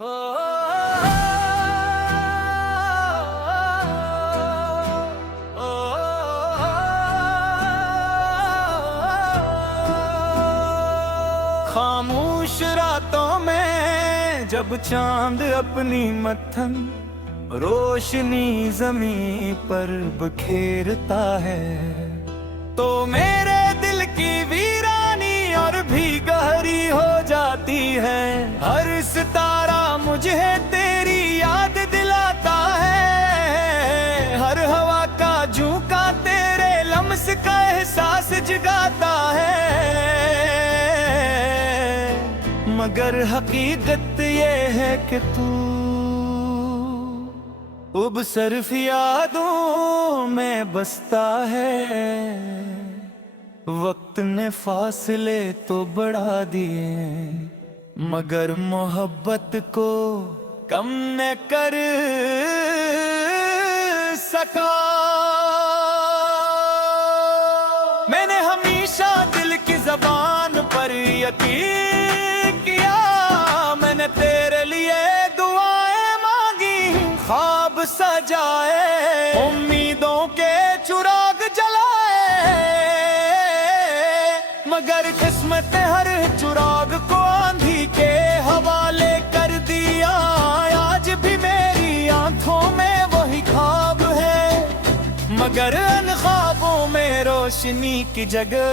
हो खामोश रातों में जब चांद अपनी मत्थन रोशनी जमीन पर बखेरता है, तो मेरे दिल की वीरानी और भी गहरी हो जाती है। हर सितारा मुझे तेरी याद दिलाता है, हर हवा का झोंका तेरे लम्स का एहसास जगाता है। मगर हकीकत ये है कि तू अब सिर्फ यादों में बसता है। वक्त ने फासले तो बढ़ा दिए, मगर मोहब्बत को कम न कर सका। मैंने हमेशा दिल की जबान पर यकीन किया, मैंने तेरे लिए दुआएं मांगी, ख्वाब सजाए, उम्मीदों के चिराग जलाए, मगर किस्मत ने हर चिराग को आंधी के हवाले कर दिया। आज भी मेरी आंखों में वही ख्वाब है, मगर उन ख्वाबों में रोशनी की जगह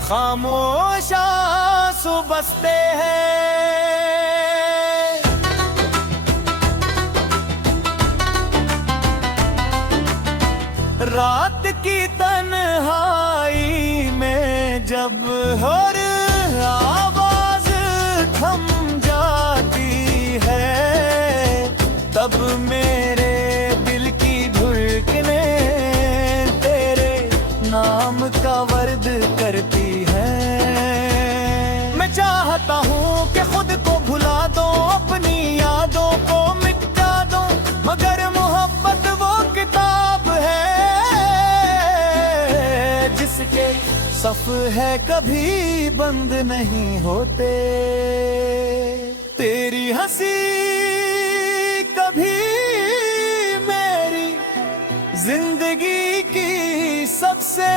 खामोश आंसू बसते हैं। रात की तन्हाई में जब हर आवाज थम जाती है, तब मेरे दिल की धड़कने तेरे नाम का वर्द करती है। मैं चाहता हूँ कि खुद को भुला दो, अपनी यादों को मिटा दो, मगर मोहब्बत वो किताब है जिसके सफ़हे कभी बंद नहीं होते। तेरी हंसी कभी मेरी जिंदगी की सबसे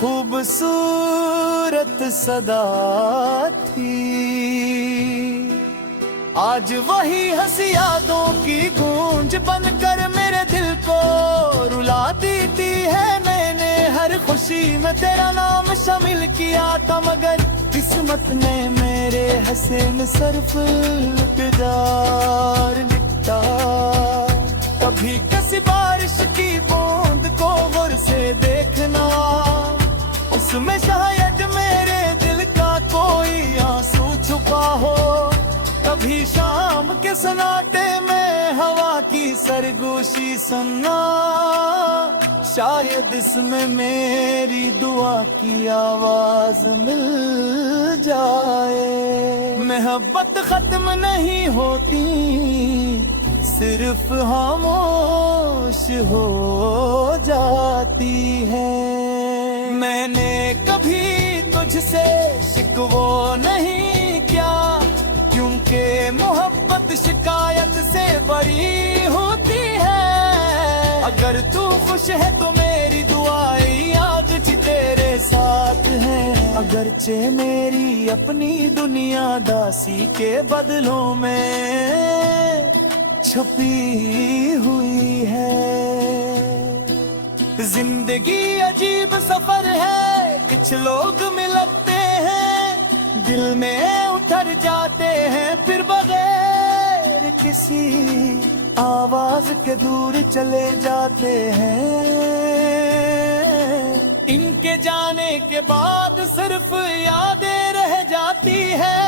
खूबसूरत सदा थी। आज वही हंसी यादों की गूंज बनकर मेरे दिल को रुला देती है। मैंने हर खुशी में तेरा नाम शामिल किया था, मगर किस्मत ने मेरे हसीन सिर्फ किरदार लिखा। कभी किसी बारिश की बूंद को गौर से देखना, उसमें शायद मेरे दिल का कोई आंसू छुपा हो। कभी शाम के सन्नाटे में हवा की सरगोशी सुनना, शायद इसमें मेरी दुआ की आवाज मिल जाए। मोहब्बत खत्म नहीं होती, सिर्फ खामोश हो जाती है। मैंने कभी तुझसे शिकवा नहीं किया, क्योंकि मोहब्बत शिकायत से बड़ी होती है। अगर तू खुश है तो मेरी दुआएं आज भी तेरे साथ है। अगरचे मेरी अपनी दुनिया दासी के बदलों में छुपी हुई है। जिंदगी अजीब सफर है, कुछ लोग मिलते हैं, दिल में उतर जाते हैं, फिर बगैर किसी आवाज के दूर चले जाते हैं। इनके जाने के बाद सिर्फ यादें रह जाती है।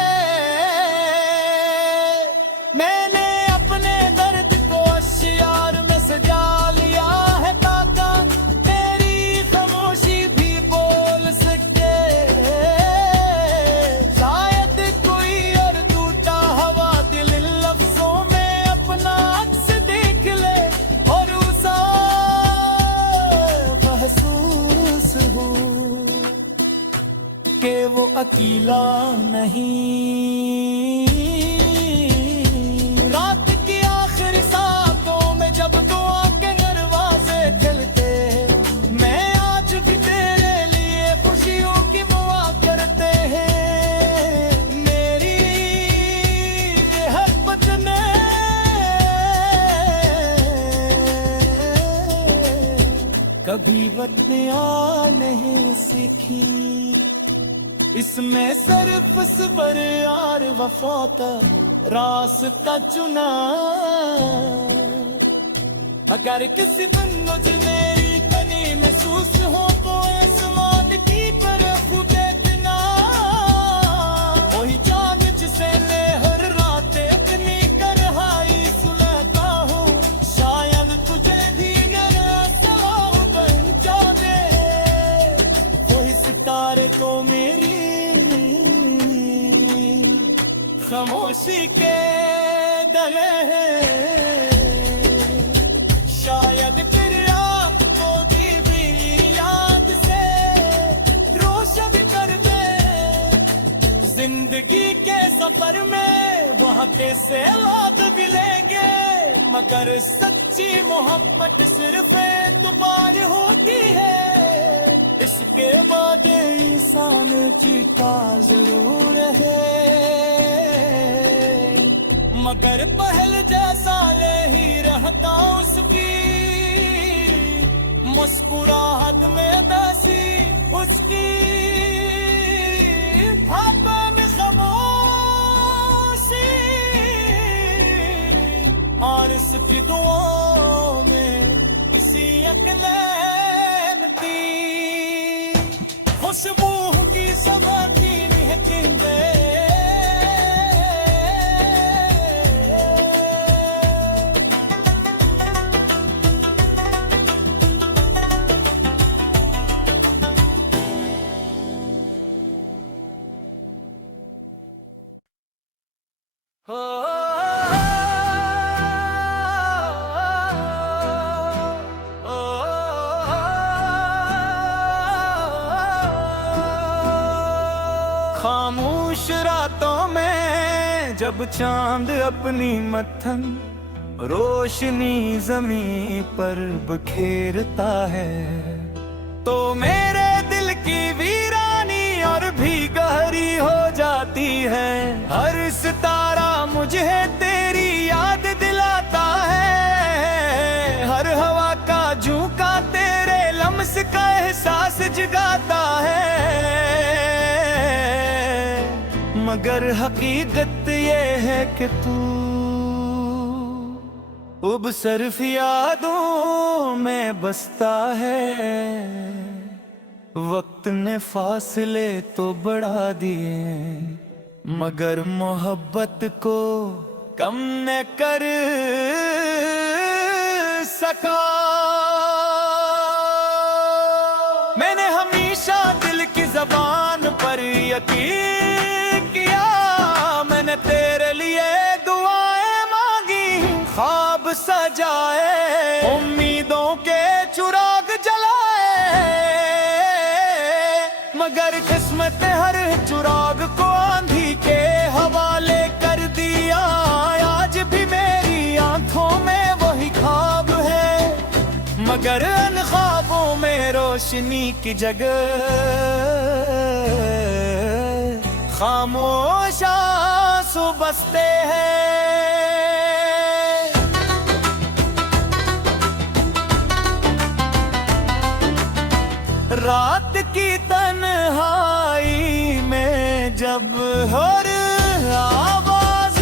मैंने अपने दर्द को अश्यार में सजा लिया है, ताका तेरी खामोशी भी बोल सके। शायद कोई और टूटा हवा दिल इन लफ्जों में अपना अक्स देख ले, और उसा महसूस हो। के वो अकेला नहीं। रात की आखिरी सातों में जब दुआ के दरवाजे खिलते, मैं आज भी तेरे लिए खुशियों की दुआ करते हैं। मेरी हर बचने कभी बदनिया नहीं सीखी, इसमें सिर्फ सबर यार वफा का रास्ता चुना। अगर किसी दिन मुझे मेरी कनी महसूस हो तो आसमान की तरफ देखना, वही चांद जिसे ले हर रात अपनी कन्हाई सुनाता हूँ। शायद तुझे भी मेरा सलाम बन जाए, वही सितारे तो मेरी खामोशी के दले हैं। शायद फिर आपको भी याद से रोशन कर दे। जिंदगी के सफर में वहाँ कैसे याद भी लेंगे, मगर सच्ची मोहब्बत सिर्फ एक बार होती है। इसके बाद इंसान जीता जरूर है, मगर पहल जैसा ले ही रहता उसकी मुस्कुराहट में बसी उसकी। भागों में खामोशी और इसकी दुआओं में किसी अकलैन थी। खुशबू की समा की निहती खामोश रातों में जब चांद अपनी मत्थन रोशनी जमीन पर बखेरता है, तो मेरे दिल की वीरानी और भी गहरी हो जाती है। हर सितारा मुझे तेरी याद दिलाता है, हर हवा का झोंका तेरे लम्स का एहसास जगाता है। मगर हकीकत ये है कि तू अब सिर्फ यादों में बसता है। वक्त ने फासले तो बढ़ा दिए, मगर मोहब्बत को कम न कर सका। मैंने हमेशा दिल की जबान पर यकीन किया, मैंने तेरे लिए दुआएं मांगी, ख्वाब सजाए, उम्मीदों के चिराग जलाए, मगर किस्मत ने हर चिराग को आंधी के हवाले कर दिया। आज भी मेरी आंखों में वही ख्वाब है, मगर इन ख्वाबों में रोशनी की जगह खामोश आंसू बसते हैं। रात की तन्हाई में जब हर आवाज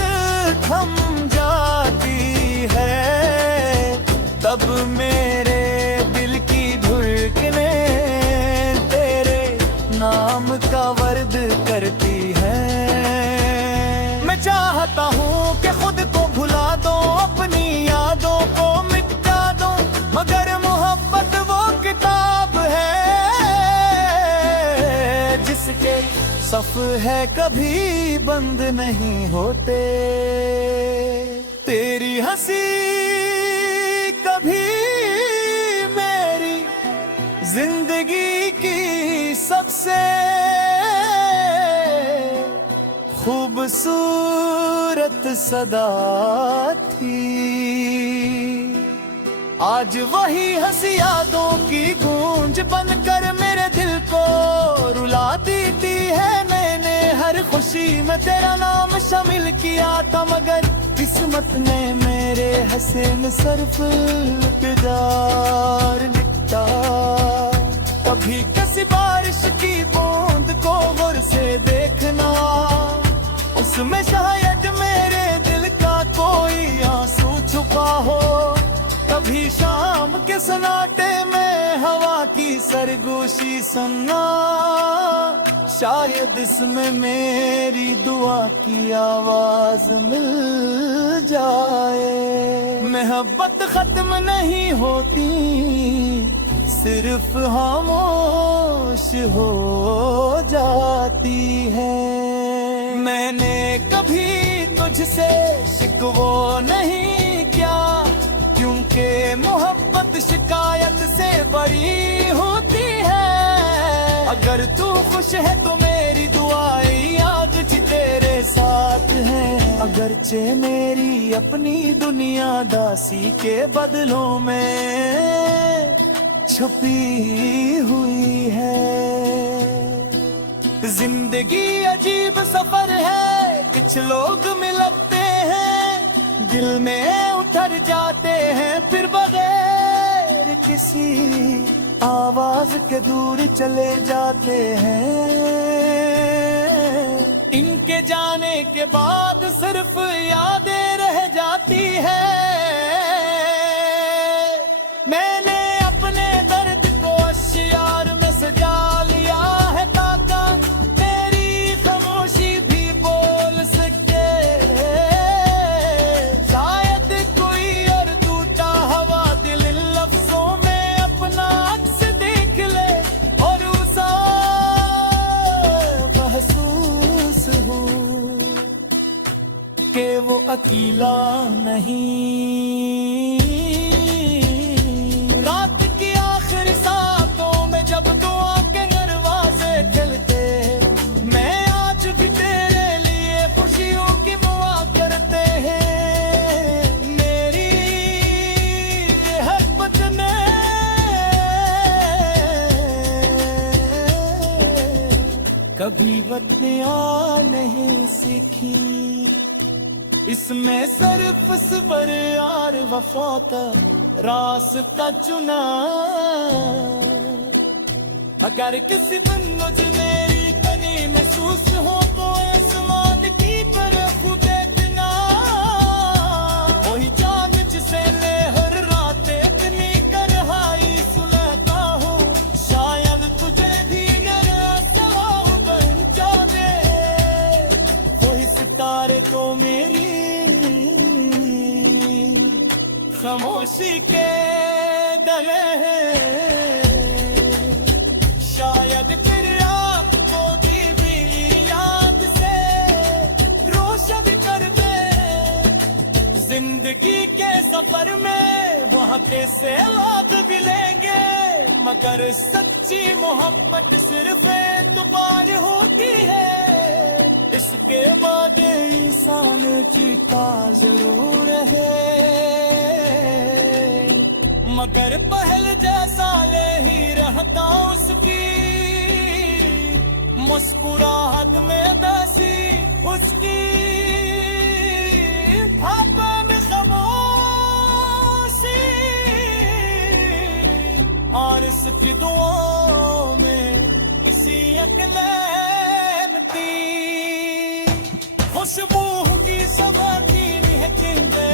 थम जाती है, तब मेरे दिल की धड़कने तेरे नाम का वर्द करती है। मैं चाहता हूँ कि खुद को भुला दो, अपनी यादों को मिटा दो, मगर मोहब्बत वो किताब है जिसके सफ़हे कभी बंद नहीं होते। तेरी हंसी कभी मेरी जिंदगी की सबसे खूबसूरत सदा थी। आज वही हंसी यादों की गूंज बनकर मेरे दिल को रुला देती है। मैंने हर खुशी में तेरा नाम शामिल किया था, मगर किस्मत ने मेरे हसीन सरफ किरदार लिखा। कभी किसी बारिश की बूंद को गौर से देखना, उसमें शायद मेरे दिल का कोई आंसू छुपा हो। कभी शाम के सन्नाटे में हवा की सरगोशी सुनना, शायद इसमें मेरी दुआ की आवाज मिल जाए। मोहब्बत खत्म नहीं होती, सिर्फ खामोश हो जाती है। मैंने कभी तुझसे शिकवा नहीं किया, क्योंकि मोहब्बत शिकायत से बड़ी होती है। अगर तू खुश है तो मेरी दुआएं आज भी तेरे साथ हैं। अगरचे मेरी अपनी दुनिया दासी के बदलों में छुपी हुई है। जिंदगी अजीब सफर है, कुछ लोग मिलते हैं, दिल में उतर जाते हैं, फिर बगैर किसी आवाज के दूर चले जाते हैं। इनके जाने के बाद सिर्फ यादें रह जाती है। मैंने अपने दर्द को अश्यार में सजा लिया है, ताका तेरी खामोशी भी बोल सके। शायद कोई और टूटा हवा दिल इन लफ्जों में अपना अक्स देख ले, और उसे महसूस हो कि वो अकेला नहीं। रात की आखिरी सातों में जब दुआ के दरवाजे खुलते, मैं आज भी तेरे लिए खुशियों की दुआ करते हैं। मेरी मोहब्बत ने कभी बदलिया नहीं सीखी, इसमें सिर्फ सब्र और वफा का रास्ता चुना। अगर किसी दिन मुझे मेरी कनी महसूस हो तो आसमान की तरफ देखना, वही चांद जिसे ले हर रात इतनी करहाई सुनाता हूँ। शायद तुझे भी मेरा सलाह बन जाए, वही सितारे को मेरी खामोशी के दले हैं। शायद फिर आपको भी याद से रोशन कर दे। जिंदगी के सफर में वहाँ से याद भी लेंगे, मगर सच्ची मोहब्बत सिर्फ एक बार होती है। इसके बाद इंसान जीता जरूर है, मगर पहल जैसा ले ही रहता उसकी मुस्कुराहट में बसी उसकी। हाथों में खामोशी और इसकी दुआओं में इसी अकलैन की खुशबू की सबा की महकेंगे।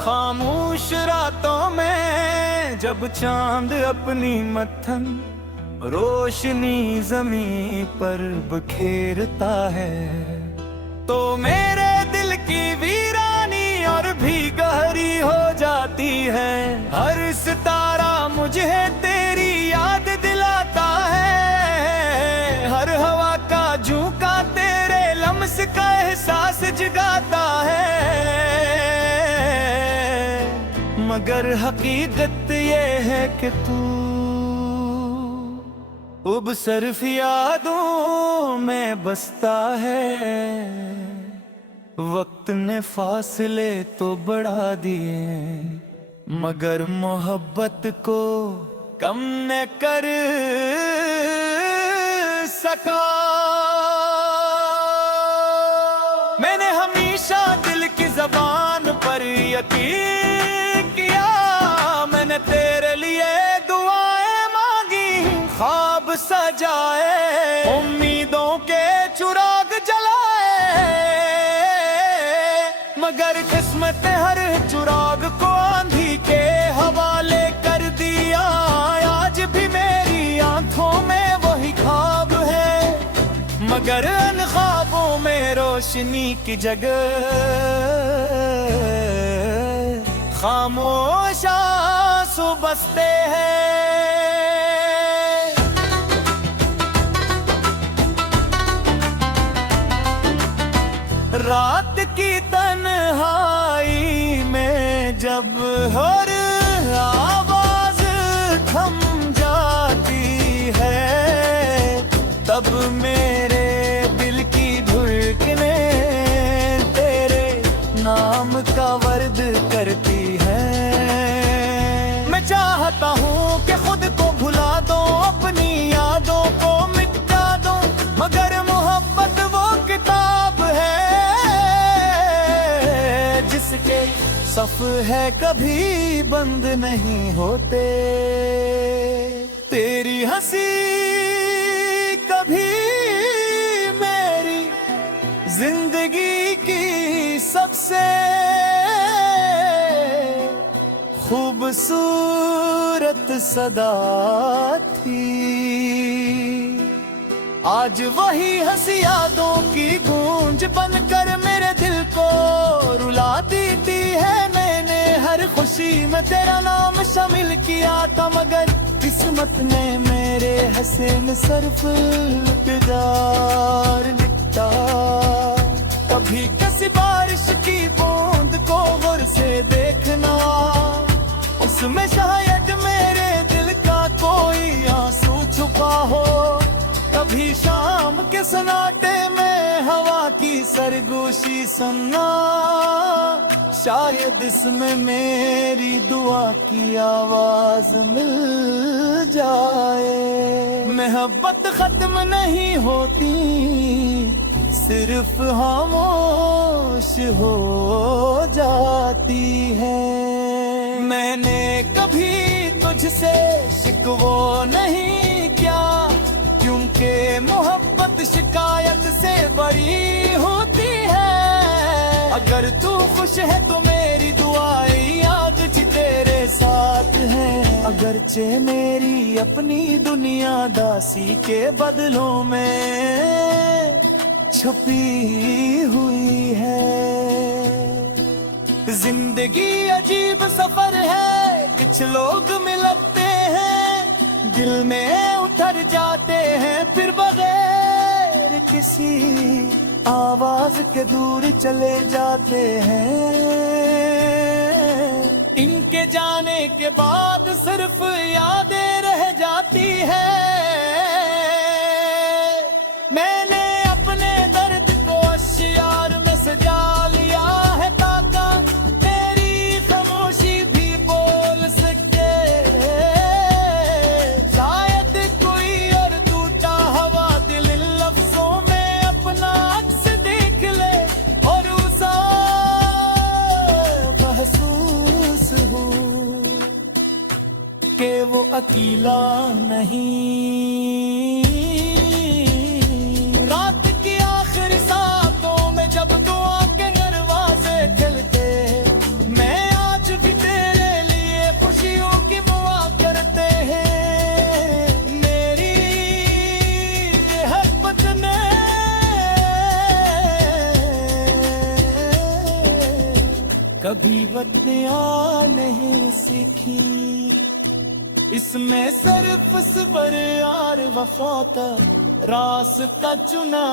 खामोश रातों में जब चांद अपनी मत्थन रोशनी जमीन पर बखेरता है, तो मेरे दिल की वीरानी और भी गहरी हो जाती है। हर सितारा मुझे तेरी याद दिलाता है, हर हवा का झोंका तेरे लम्स का एहसास जगाता है। मगर हकीकत ये है कि तू अब सिर्फ यादों में बसता है। वक्त ने फासले तो बढ़ा दिए, मगर मोहब्बत को कम न कर सका। मैंने हमेशा दिल की जबान पर यकीन किया, मैंने तेरे लिए दुआएं मांगी, ख्वाब सजाए, उम्मीदों के चिराग जलाए। मगर किस्मत ने हर चिराग को आंधी के हवाले कर दिया। आज भी मेरी आंखों में वही ख्वाब है, मगर इन ख्वाबों में रोशनी की जगह खामोश आंसू बसते हैं। रात की तन्हाई में जब हर आवाज थम जाती है, तब मेरे दिल की धड़कने तेरे नाम का वर्द करती है। मैं चाहता हूँ कि खुद को भुला दो, अपनी यादों को मिटा दो, मगर मोहब्बत वो किताब है जिसके सफ़हे कभी बंद नहीं होते। तेरी हंसी कभी मेरी जिंदगी की सबसे खूबसूरत सदा थी। आज वही हंसी यादों की गूंज बनकर मेरे दिल को रुला देती है। मैंने हर खुशी में तेरा नाम शामिल किया था, मगर किस्मत ने मेरे हसीन सिर्फ इंतजार लिखा। कभी किसी बारिश की बूंद को गौर से देखना, उसमें शायद मेरे दिल का कोई आंसू छुपा हो। कभी शाम के सन्नाटे में हवा की सरगोशी सुनना, शायद इसमें मेरी दुआ की आवाज मिल जाए। मोहब्बत खत्म नहीं होती, सिर्फ खामोश हो जाती है। मैंने कभी तुझसे शिकवा नहीं किया, क्योंकि मोहब्बत शिकायत से बड़ी होती है। अगर तू खुश है तो मेरी दुआएं आज जी तेरे साथ है। अगरचे मेरी अपनी दुनिया दासी के बदलों में छुपी हुई है। जिंदगी अजीब सफर है, कुछ लोग मिलते हैं, दिल में उतर जाते हैं, फिर बगैर किसी आवाज के दूर चले जाते हैं। इनके जाने के बाद सिर्फ यादें रह जाती है। मैंने अपने दर्द को अश्यार में सजा लिया है, ताका तेरी खामोशी भी बोल सके। शायद कोई और टूटा हवा दिल इन लफ्जों में अपना अक्स देख ले, और उसे महसूस हो कि वो अकेला नहीं। रात की आखिरी सातों में जब दुआ के दरवाजे खुलते, मैं आज भी तेरे लिए खुशियों की दुआ करते हैं। मेरी हरकत ने कभी बत्तियां नहीं सीखी। इसमें सिर्फ सब्र और वफा का रास्ता चुना।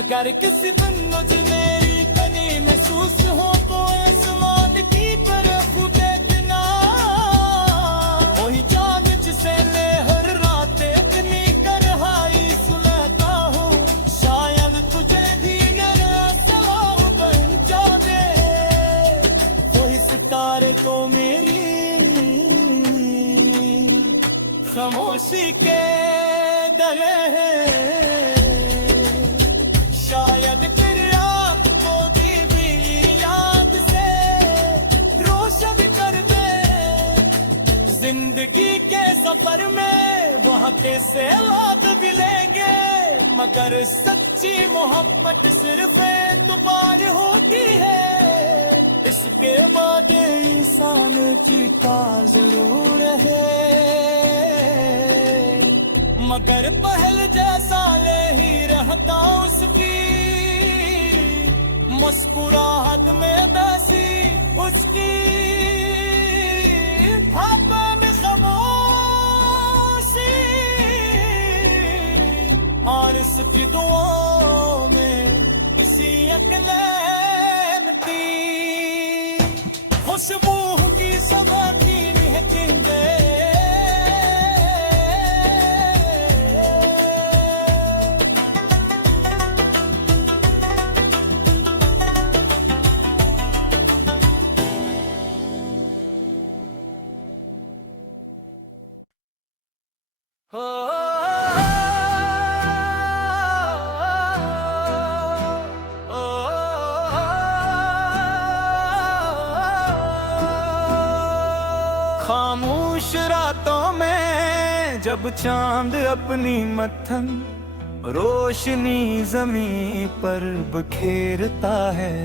अगर किसी दिन मुझे मेरी कनी महसूस हो तो आसमान की तरफ देखना। वही चांद जिसे ले हर रात इतनी करहाई सुनाता हूँ। शायद तुझे भी मेरा सलाम बन जाए। वही सितारे तो मेरी खामोशी के गले हैं। शायद फिर आपको दी भी याद से रोशन कर दे। जिंदगी के सफर में वहाँ कैसे याद भी लेंगे। मगर सच्ची मोहब्बत सिर्फ तो पार होती है। इसके बाद इंसान जीता जरूर है। मगर पहल जैसा ले ही रहता उसकी। मुस्कुराहट में बैसी उसकी। हाथों में खामोशी और उसकी दुआओं में इसी अकलैन थी। खुशबू की सभा की महकेंगे। खामोश रातों में जब चांद अपनी मत्थन रोशनी जमीन पर बखेरता है।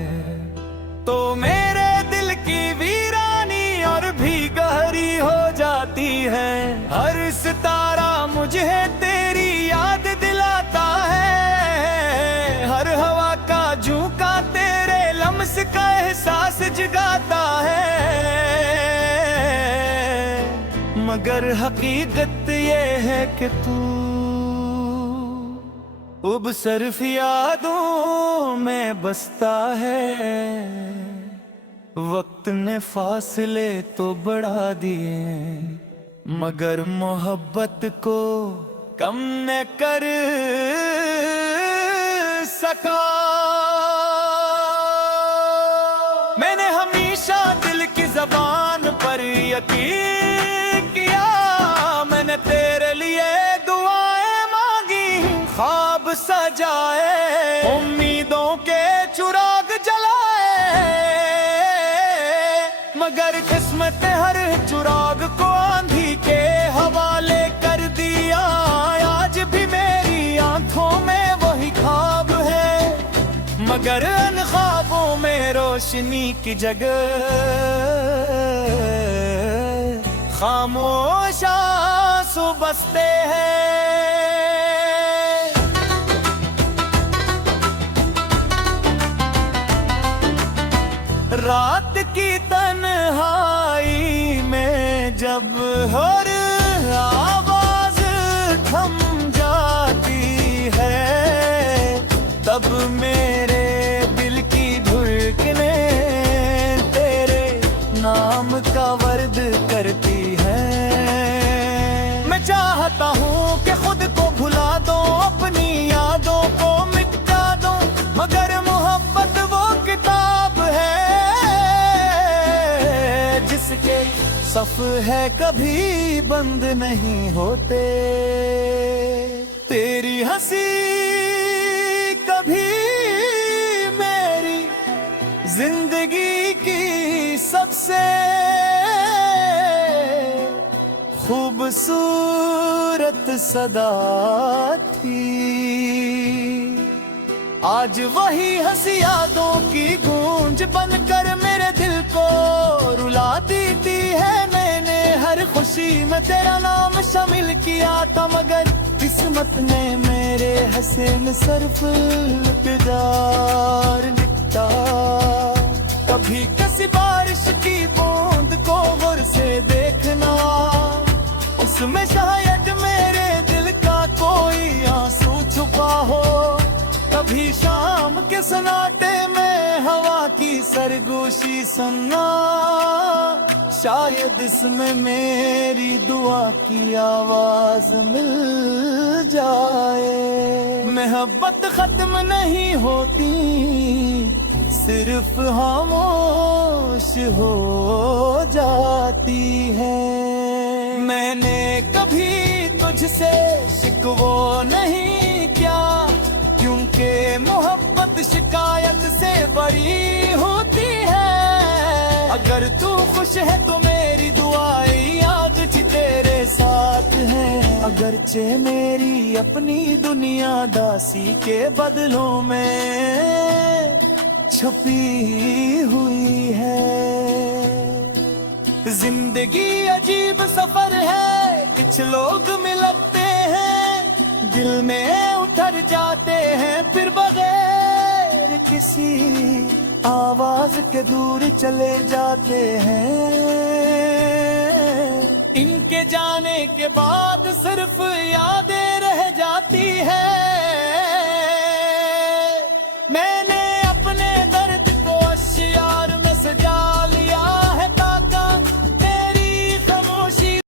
तो मेरे दिल की वीरानी और भी गहरी हो जाती है। हर सितारा मुझे तेरी याद दिलाता है। हर हवा का झोंका तेरे लम्स का एहसास जगाता है। मगर हकीकत ये है कि तू अब सिर्फ यादों में बसता है। वक्त ने फासले तो बढ़ा दिए मगर मोहब्बत को कम न कर सका। मैंने हमेशा दिल की ज़बान पर यकीन किया। मैंने तेरे लिए दुआएं मांगी, ख्वाब सजाए, उम्मीदों के चिराग जलाए। मगर किस्मत ने हर चिराग को आंधी के हवाले कर दिया। आज भी मेरी आंखों में वही ख्वाब है मगर इन ख्वाबों में रोशनी की जगह खामोश आंसू बसते हैं। रात की तन्हाई में जब हर आवाज थम जाती है तब मेरे दिल की धड़कने तेरे नाम का वर्द करती है। मैं चाहता हूँ कि खुद को भुला दो, अपनी यादों को मिटा दो, मगर मोहब्बत वो किताब है जिसके सफ़हे कभी बंद नहीं होते। तेरी हंसी कभी मेरी जिंदगी की सबसे खूबसूरत सदा थी। आज वही हंसी यादों की गूंज बनकर मेरे दिल को रुला देती है। मैंने हर खुशी में तेरा नाम शामिल किया था मगर किस्मत ने मेरे हसीन सिर्फ किरदार लिखा कभी किसी बारिश की बूंद को गौर से देखना, उसमें शायद मेरे दिल का कोई आंसू छुपा हो। कभी शाम के सन्नाटे में हवा की सरगोशी सुनना, शायद इसमें मेरी दुआ की आवाज मिल जाए। मोहब्बत खत्म नहीं होती, सिर्फ खामोश हो जाती है। मैंने कभी तुझसे शिकवा नहीं किया, क्योंकि मोहब्बत शिकायत से बड़ी होती है। अगर तू खुश है तो मेरी दुआएं आज भी तेरे साथ है। अगरचे मेरी अपनी दुनिया दासी के बदलों में छुपी हुई है। जिंदगी अजीब सफर है, कुछ लोग मिलते हैं, दिल में उतर जाते हैं, फिर बगैर किसी आवाज के दूर चले जाते हैं। इनके जाने के बाद सिर्फ यादें रह जाती है।